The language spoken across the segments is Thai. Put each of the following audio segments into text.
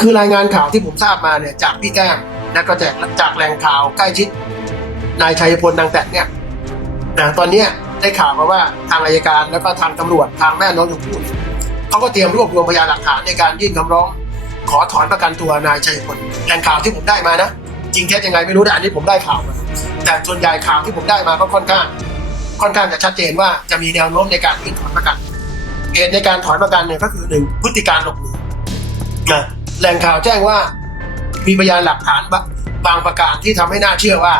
คือรายงานข่าวที่ผมทราบมาเนี่ยจากพี่แก้มและก็จากจากแหล่งข่าวใกล้ชิด นายชัยพลนางแตกเนี่ยนะตอนเนี้ยได้ข่าวมาว่าทางอายการแล้วก็ทางตำรวจทางแม่น้องชมพู่เนี่ยเขาก็เตรียมรวบรวมพยานหลักฐานในการยื่นคำร้อง ขอถอนประกันตัวนายชัยพลแหล่งข่าวที่ผมได้มานะจริงแท้ยังไงไม่รู้แต่อันนี้ผมได้ข่าวมาแต่ส่วนใหญ่ข่าวที่ผมได้มาก็ค่อนข้าง ค่อนข้างจะชัดเจนว่าจะมีแนวโน้มในการยื่นถอนประกันเหตุในการถอนประกันเนี่ยก็คือหนึ่งพฤติการหลบหนีนะ แหล่งข่าวแจ้งว่า มีพยานหลักฐานบบางประการที่ทำให้น่าเชื่อว่า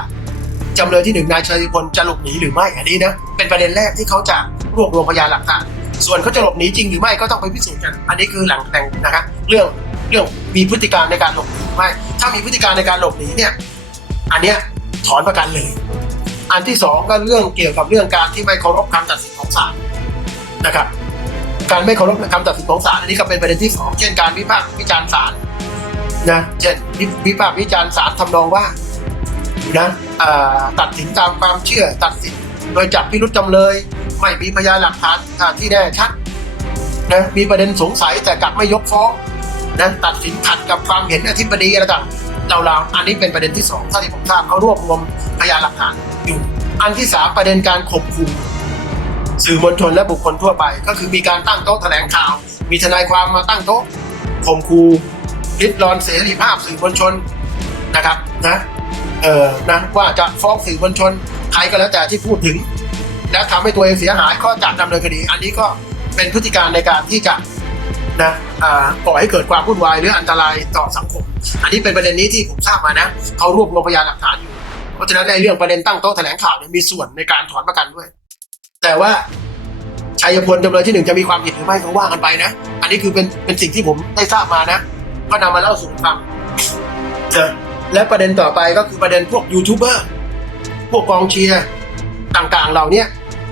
จำเลยที่หนึ่งนายชัยพลจะหลบหนีหรือไม่อันนี้นะเป็นประเด็นแรกที่เขาจะรวบรวมพยานหลักฐานส่วนเขาจะหลบหนีจริงหรือไม่ก็ต้องไปพิสูจน์กัน อันนี้คือหลังแต่งนะครับเรื่องเรื่องมีพฤติการในการหลบหนีหรือไม่ ถ้ามีพฤติการในการหลบหนีเนี่ยอันเนี้ยถอนประกันเลย อันที่สองก็เรื่องเกี่ยวกับเรื่องการที่ไม่เคารพคำตัดสินของศาลนะครับ การไม่เคารพคำตัดสินของศาลอันนี้ก็เป็นประเด็นที่สองเช่นการวิพากษ์วิจารณ์ศาลนะเช่นวิพากษ์วิจารณ์ศาลทำนองว่านะตัดสินตามความเชื่อตัดสินโดยจับพิรุษจำเลย ไม่มีพยานหลักฐานที่แน่ชัดนะมีประเด็นสงสัยแต่กลับไม่ยกฟ้องนะตัดสินขัดกับความเห็นอธิบดีอะไรต่างเราๆอันนี้เป็นประเด็นที่สองเท่าที่ผมทราบเขารวบรวมพยานหลักฐานอยู่ อันที่สามประเด็นการข่มขู่ สื่อมวลชนและบุคคลทั่วไป ก็คือมีการตั้งโต๊ะแถลงข่าว มีทนายความมาตั้งโต๊ะข่มขู่ริดรอนเสรีภาพสื่อมวลชนนะครับนะเออนะว่าจะฟ้องสื่อมวลชนใครก็แล้วแต่ที่พูดถึง แล้วทำให้ตัวเองเสียหายก็จะดำเนินคดี อันนี้ก็เป็นพฤติการในการที่จะนะอ่าก่อให้เกิดความวุ่นวายหรืออันตรายต่อสังคม อันนี้เป็นประเด็นนี้ที่ผมทราบมานะเขารวบรวมพยานหลักฐานอยู่ เพราะฉะนั้นในเรื่องประเด็นตั้งโต๊ะแถลงข่าวเนี่ยมีส่วนในการถอนประกันด้วย แต่ว่าชัยพลจำเลยที่หนึ่งจะมีความผิดหรือไม่ก็ว่ากันไปนะ อันนี้คือเป็นเป็นสิ่งที่ผมได้ทราบมานะ ก็นำมาเล่าสู่ฟังนะและประเด็นต่อไปก็คือประเด็นพวกยูทูบเบอร์พวกกองเชียร์ต่างๆ เหล่าเนี้ย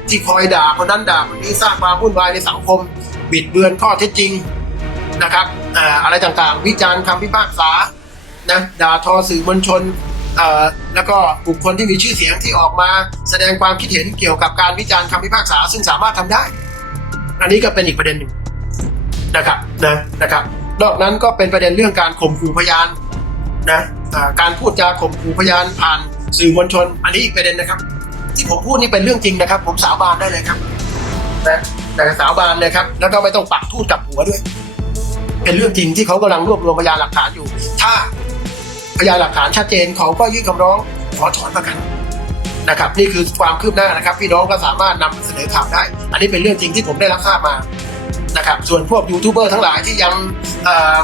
ที่คอยด่าคนนั้นด่าคนนี้สร้างความวุ่นวายในสังคม บิดเบือนข้อเท็จจริงนะครับอ่าอะไรต่างๆ วิจารณ์คำพิพากษานะด่าทอสื่อมวลชนเอ่อ แล้วก็บุคคลที่มีชื่อเสียงที่ออกมา แสดงความคิดเห็นเกี่ยวกับการวิจารณ์คำพิพากษา ซึ่งสามารถทำได้ อันนี้ก็เป็นอีกประเด็นหนึ่งนะครับนะนะครับ นอกนั้นก็เป็นประเด็นเรื่องการข่มขู่พยานนะการพูดจาข่มขู่พยานผ่านสื่อมวลชน อันนี้อีกประเด็นนะครับ ที่ผมพูดนี่เป็นเรื่องจริงนะครับ ผมสาบานได้เลยครับนะแต่สาบานเลยครับ แล้วก็ไม่ต้องปักทูดกับหัวด้วย เป็นเรื่องจริงที่เขากำลังรวบรวมพยานหลักฐานอยู่ ถ้า พยานหลักฐานชัดเจนเขาก็ยื่นคำร้องขอถอนประกันนะครับ นี่คือความคืบหน้านะครับ พี่น้องก็สามารถนำเสนอข่าวได้ อันนี้เป็นเรื่องจริงที่ผมได้รับทราบมานะครับ ส่วนพวกยูทูบเบอร์ทั้งหลายที่ยัง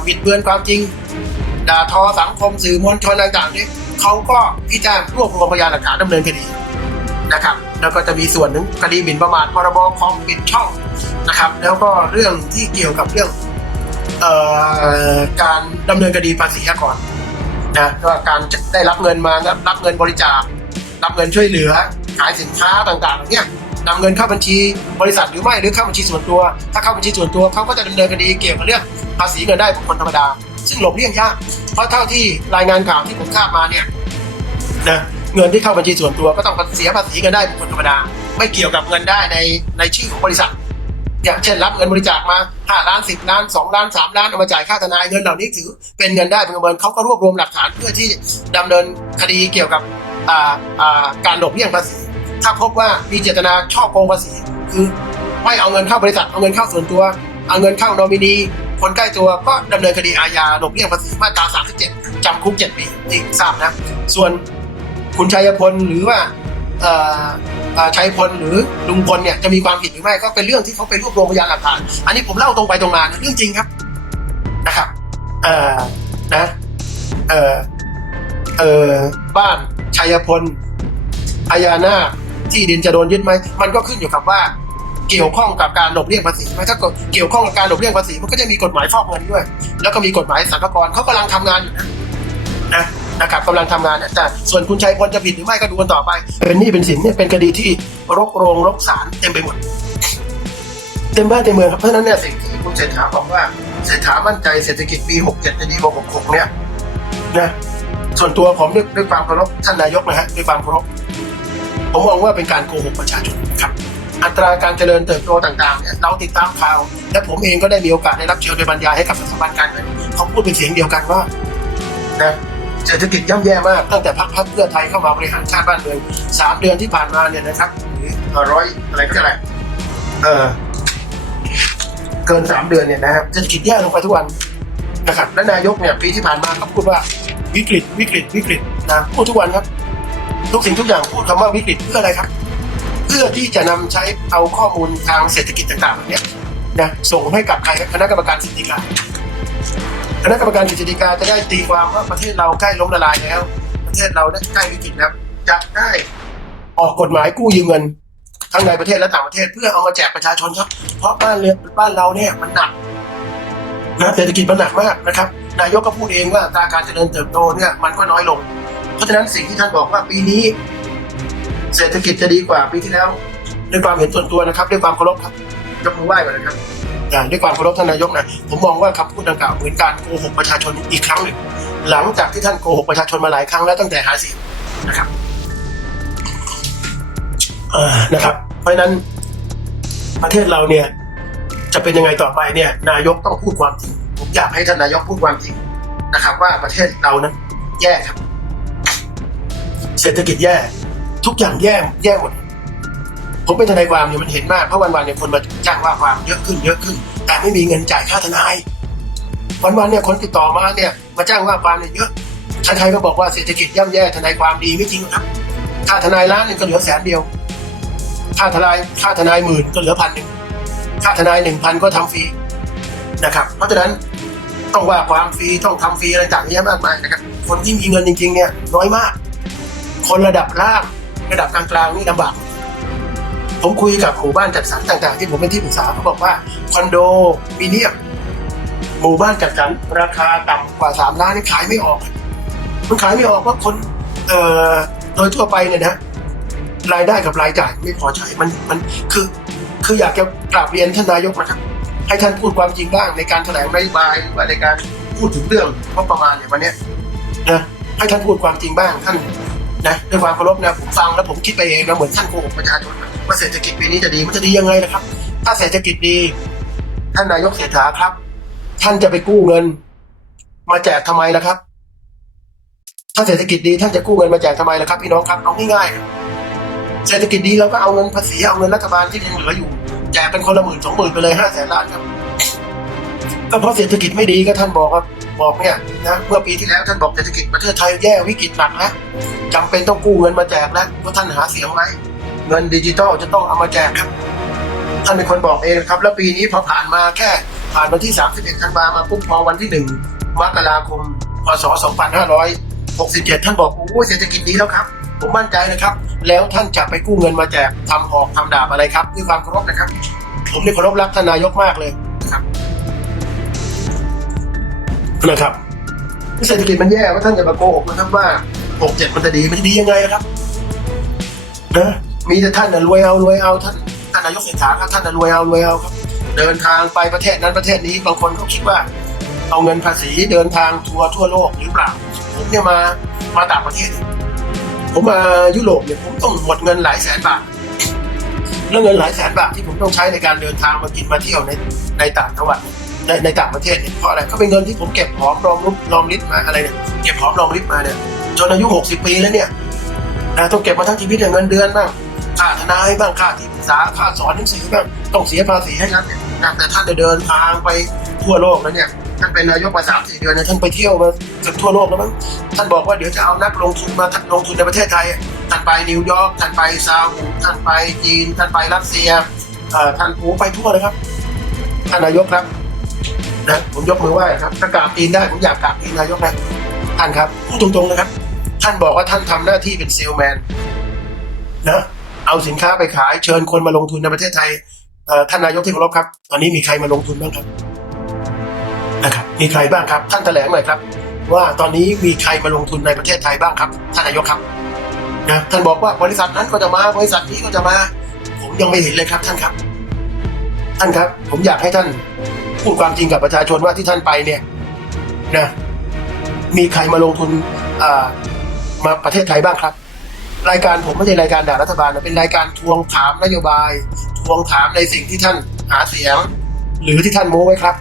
บิดเบือนความจริง ด่าทอสังคมสื่อมวลชนต่างๆนี้เขาก็ที่จะรณารวบรวมพยานหลักฐานดำเนินคดีนะครับแล้วก็จะมีส่วนหนึ่งคดีหมิ่นประมาทพรบคอมปิดช่องนะครับ แล้วก็เรื่องที่เกี่ยวกับเรื่องออการดำเนินคดีภาษีอากร นะว่าการได้รับเงินมารับรับเงินบริจาครับเงินช่วยเหลือ ขายสินค้าต่างๆเนี่ยนำเงินเข้าบัญชีบริษัทหรือไม่หรือเข้าบัญชีส่วนตัว ถ้าเข้าบัญชีส่วนตัวเขาก็จะดำเนินคดีเกี่ยวกับเรื่องภาษีเงินได้บุคคลธรรมดา ซึ่งหลบเลี่ยงยากเพราะเท่าที่รายงานข่าวที่ผมทราบมาเนี่ยนะเงินที่เข้าบัญชีส่วนตัวก็ต้องเสียภาษีเงินได้บุคคลธรรมดา ไม่เกี่ยวกับเงินได้ในในชื่อของบริษัท อย่างเช่นรับเงินบริจาคมา5ล้าน10ล้าน2ล้าน3ล้านเอามาจ่ายค่าทนายเงินเหล่านี้ถือเป็นเงินได้เป็นเงินเขาก็รวบรวมหลักฐานเพื่อที่ดำเนินคดีเกี่ยวกับการหลบเลี่ยงภาษี ถ้าพบว่ามีเจตนาช่อโกงภาษี คือไม่เอาเงินเข้าบริษัทเอาเงินเข้าส่วนตัว เอาเงินเข้านอมินีคนใกล้ตัวก็ดำเนินคดีอาญาหลบเลี่ยงภาษีมาตรา37จำคุก7ปีที่ทราบนะ ส่วนคุณชัยพลหรือว่า ชัยพลหรือลุงพลเนี่ยจะมีความผิดหรือไม่ก็เป็นเรื่องที่เขาไปรวบรวมพยานหลักฐาน อันนี้ผมเล่าตรงไปตรงมาเรื่องจริงครับนะครับเออนะเออเออบ้านชัยพลพญานาที่ดินจะโดนยึดไหมมันก็ขึ้นอยู่กับว่า เกี่ยวข้องกับการหลบเลี่ยงภาษีไหมถ้าเกี่ยวข้องกับการหลบเลี่ยงภาษีมันก็จะมีกฎหมายฟอกเงินด้วย แล้วก็มีกฎหมายสรรพากรเขากำลังทำงานอยู่นะนะ นะครับกำลังทำงานเนี่ยแต่ส่วนคุณชัยพลจะผิดหรือไม่ก็ดูกันต่อไป เป็นหนี้เป็นสินเนี่ยเป็นคดีที่รกโรงรกศาลเต็มไปหมดเต็มบ้านเต็มเมืองครับเพราะฉะนั้นเนี่ยสิ่งที่คุณเศรษฐาบอกว่าเศรษฐามั่นใจเศรษฐกิจปี67จะดีกว่า66เนี่ยนะส่วนตัวผมด้วยด้วยความเคารพท่านนายกนะฮะด้วยความเคารพผมมองว่าเป็นการโกหกประชาชนครับ อัตราการเจริญเติบโตต่างๆเนี่ยเราติดตามข่าว และผมเองก็ได้มีโอกาสได้รับเชิญไปบรรยายให้กับสถาบันการเงินเขาพูดเป็นเสียงเดียวกันว่านะ เศรษฐกิจย่ำแย่มากตั้งแต่พรรคพรรคเพื่อไทยเข้ามาบริหารชาติบ้านเมืองสามเดือนที่ผ่านมาเนี่ยนะครับหรือร้อยอะไรก็อะไรเออเกินสามเดือนเนี่ยนะครับเศรษฐกิจแย่ลงไปทุกวันนะครับและนายกเนี่ยปีที่ผ่านมาเขาพูดว่าวิกฤตวิกฤตวิกฤตนะพูดทุกวันครับ ทุกสิ่งทุกอย่างพูดคำว่าวิกฤตเพื่ออะไรครับ เพื่อที่จะนำใช้เอาข้อมูลทางเศรษฐกิจต่างๆเนี่ยนะส่งให้กับใครครับคณะกรรมการสิทธิการ คณะกรรมการสิทธิการจะได้ตีความว่าประเทศเราใกล้ล้มละลายแล้ว ประเทศเราได้ใกล้วิกฤตแล้วจะได้ออกกฎหมายกู้ยืมเงินทั้งในประเทศและต่างประเทศเพื่อเอามาแจกประชาชนครับ เพราะบ้านเรือนบ้านเราเนี่ยมันหนักนะเศรษฐกิจมันหนักมากนะครับ นายกก็พูดเองว่าตราการเจริญเติบโตเนี่ยมันก็น้อยลง เพราะฉะนั้นสิ่งที่ท่านบอกว่าปีนี้ เศรษฐกิจจะดีกว่าปีที่แล้วด้วยความเห็นส่วนตัวนะครับด้วยความเคารพครับยกมือไหว้ก่อนนะครับ ด้วยความเคารพท่านนายกนะผมมองว่าคำพูดดังกล่าวเหมือนการโกหกประชาชนอีกครั้งหนึ่งหลังจากที่ท่านโกหกประชาชนมาหลายครั้งแล้วตั้งแต่หาเสียงนะครับนะครับ เพราะฉะนั้นประเทศเราเนี่ย จะเป็นยังไงต่อไปเนี่ย นายกต้องพูดความจริงผมอยากให้ท่านนายกพูดความจริงนะครับ ว่าประเทศเรานั้นแย่ครับ เศรษฐกิจแย่ ทุกอย่างแย่แย่หมด ผมเป็นทนายความเนี่ยมันเห็นมากเพราะวันๆเนี่ยคนมาจ้างว่าความเยอะขึ้นเยอะขึ้น แต่ไม่มีเงินจ่ายค่าทนาย วันๆเนี่ยคนติดต่อมาเนี่ยมาจ้างว่าความเนี่ยเยอะใครๆก็บอกว่าเศรษฐกิจย่ำแย่ทนายความดีไม่จริงครับค่าทนายล้านนึงก็เหลือแสนเดียว ค่าทนายค่าทนายหมื่นก็เหลือพันหนึ่งค่าทนายหนึ่งพันก็ทำฟรีนะครับ เพราะฉะนั้นต้องว่าความฟรีต้องทำฟรีอะไรต่างๆเยอะมากมายนะครับคนที่มีเงินจริงๆเนี่ยน้อยมาก คนระดับล่างระดับกลางๆนี่ลำบาก ผมคุยกับหมู่บ้านจัดสรรต่างๆ ที่ผมเป็นที่ปรึกษาเขาบอกว่าคอนโดมิเนียมหมู่บ้านจัดสรรราคาต่ำกว่าสามล้านนี่ขายไม่ออก มันขายไม่ออกเพราะคนเอ่อโดยทั่วไปเนี่ยนะรายได้กับรายจ่ายไม่พอใช้มันมันคือคืออยากจะกราบเรียนท่านนายกนะครับ ให้ท่านพูดความจริงบ้างในการแถลงนโยบายหรือว่าในการพูดถึงเรื่องงบประมาณเนี่ยวันนี้นะให้ท่านพูดความจริงบ้างท่านนะด้วยความเคารพนะผมฟังแล้วผมคิดไปเองนะเหมือนท่านโกหกประชาชนนะ ว่าเศรษฐกิจปีนี้จะดีมันจะดียังไงนะครับ ถ้าเศรษฐกิจดี ท่านนายกเศรษฐาครับ ท่านจะไปกู้เงิน มาแจกทำไมล่ะครับ ถ้าเศรษฐกิจดีท่านจะกู้เงินมาแจกทำไมล่ะครับพี่น้องครับเอาง่ายๆเศรษฐกิจดีเราก็เอาเงินภาษีเอาเงินรัฐบาลที่ยังเหลืออยู่แจกเป็นคนละหมื่นสองหมื่นไปเลยห้าแสนล้านครับก็เพราะเศรษฐกิจไม่ดีก็ท่านบอกว่าบบอกเนี่ยนะเมื่อปีที่แล้วท่านบอกเศรษฐกิจประเทศไทยแย่วิกฤตหนักนะจำเป็นต้องกู้เงินมาแจกแล้วเพราะท่านหาเสียงไว้ เงินดิจิตอลจะต้องเอามาแจกครับท่านเป็นคนบอกเองครับ แล้วปีนี้พอผ่านมาแค่ผ่านวันที่ 31ธันวามาปุ๊บพอวันที่ 1 มกราคมพศ2567 ท่านบอกโอ้เศรษฐกิจดีแล้วครับ ผมมั่นใจนะครับ แล้วท่านจะไปกู้เงินมาแจกทำออกทำดาบอะไรครับด้วยความเคารพนะครับ ผมนี่เคารพรักท่านนายกมากเลยนะครับนะครับเศรษฐกิจมันแย่ว่าท่านอย่ามาโกหกนะครับว่าหกเจ็ดมันจะดีมันจะดียังไงครับนะ มีแต่ท่านน่ะรวยเอารวยเอาท่านท่านนายกเศรษฐาครับท่านน่ะรวยเอารวยเอาครับ เดินทางไปประเทศนั้นประเทศนี้บางคนเขาคิดว่า เอาเงินภาษีเดินทางทัวร์ทั่วโลกหรือเปล่าผมเนี่ยมามาต่างประเทศ ผมมายุโรปเนี่ยผมต้องหมดเงินหลายแสนบาทแล้วเงินหลายแสนบาทที่ผมต้องใช้ในการเดินทางมากินมาเที่ยวในในต่างจังหวัดในในต่างประเทศเนี่ยเพราะอะไรก็เป็นเงินที่ผมเก็บหอมรอมริบรอมริบมาอะไรเนี่ยเก็บหอมรอมริบมาเนี่ยจนอายุหกสิบปีแล้วเนี่ยต้องเก็บมาทั้งชีวิตเงินเดือนบ้าง ค่าทนายบ้างค่าที่ปรึกษาค่าสอนหนังสือบ้างต้องเสียภาษีให้รัฐเนี่ยแต่ท่านได้เดินทางไปทั่วโลกแล้วเนี่ยท่านเป็นนายกมาสามสี่เดือนเนี่ยท่านไปเที่ยวมาเกือบทั่วโลกแล้วมั้งท่านบอกว่าเดี๋ยวจะเอานักลงทุนมาลงทุนในประเทศไทยท่านไปนิวยอร์กท่านไปซาอุท่านไปจีนท่านไปรัสเซียอ่อท่านโอ้ไปทั่วเลยครับท่านนายกครับนะผมยกมือไหว้ครับถ้ากราบตีนได้ผมอยากกราบตีนนายกนะท่านครับพูดตรงๆนะครับ ท่านบอกว่าท่านทำหน้าที่เป็นเซลแมนนะ เอาสินค้าไปขายเชิญคนมาลงทุนในประเทศไทยท่านนายกที่เคารพครับ ตอนนี้มีใครมาลงทุนบ้างครับนะครับมีใครบ้างครับ ท่านแถลงหน่อยครับ ว่าตอนนี้มีใครมาลงทุนในประเทศไทยบ้างครับ ท่านนายกครับนะท่านบอกว่าบริษัทนั้นก็จะมาบริษัทนี้ก็จะมา ผมยังไม่เห็นเลยครับท่านครับ ท่านครับ ผมอยากให้ท่านพูดความจริงกับประชาชนว่าที่ท่านไปเนี่ยนะมีใครมาลงทุนอ่ามาประเทศไทยบ้างครับ รายการผมไม่ใช่รายการด่ารัฐบาลนะเป็นรายการทวงถามนโยบาย ทวงถามในสิ่งที่ท่านหาเสียง หรือที่ท่านโม้ไว้ครับ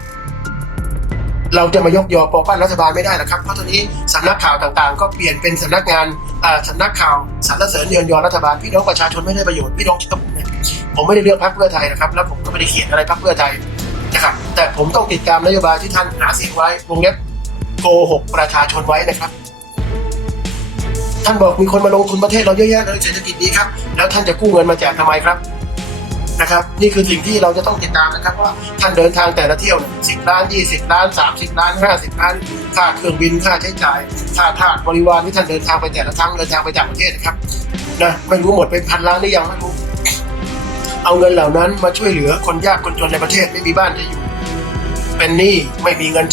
เราจะมายกยอปอปั้นรัฐบาลไม่ได้นะครับ เพราะตอนนี้สำนักข่าวต่างๆ ก็เปลี่ยนเป็นสำนักงานอ่าสำนักข่าวสรรเสริญเยือนยอรัฐบาลพี่น้องประชาชนไม่ได้ประโยชน์พี่น้องคิดกับผมเนี่ยผมไม่ได้เลือกพรรคเพื่อไทยนะครับ แล้วผมก็ไม่ได้เขียนอะไรพรรคเพื่อไทยนะครับแต่ผมต้องติดตามนโยบายที่ท่านหาเสียงไว้วงเล็บโกหกประชาชนไว้นะครับ ท่านบอกมีคนมาลงทุนประเทศเราเยอะแยะเลยเศรษฐกิจดีครับ แล้วท่านจะกู้เงินมาแจกทำไมครับนะครับ นี่คือสิ่งที่เราจะต้องติดตามนะครับว่าท่านเดินทางแต่ละเที่ยวสิบล้านยี่สิบล้านสามสิบล้านห้าสิบล้านค่าเครื่องบินค่าใช้จ่ายค่าทาสบริวารที่ท่านเดินทางไปแต่ละครั้งเดินทางไปต่างประเทศนะครับนะไม่รู้หมดไปพันล้านหรือยังไม่รู้เอาเงินเหล่านั้นมาช่วยเหลือคนยากคนจนในประเทศไม่มีบ้านจะอยู่ เป็นหนี้ไม่มีเงิน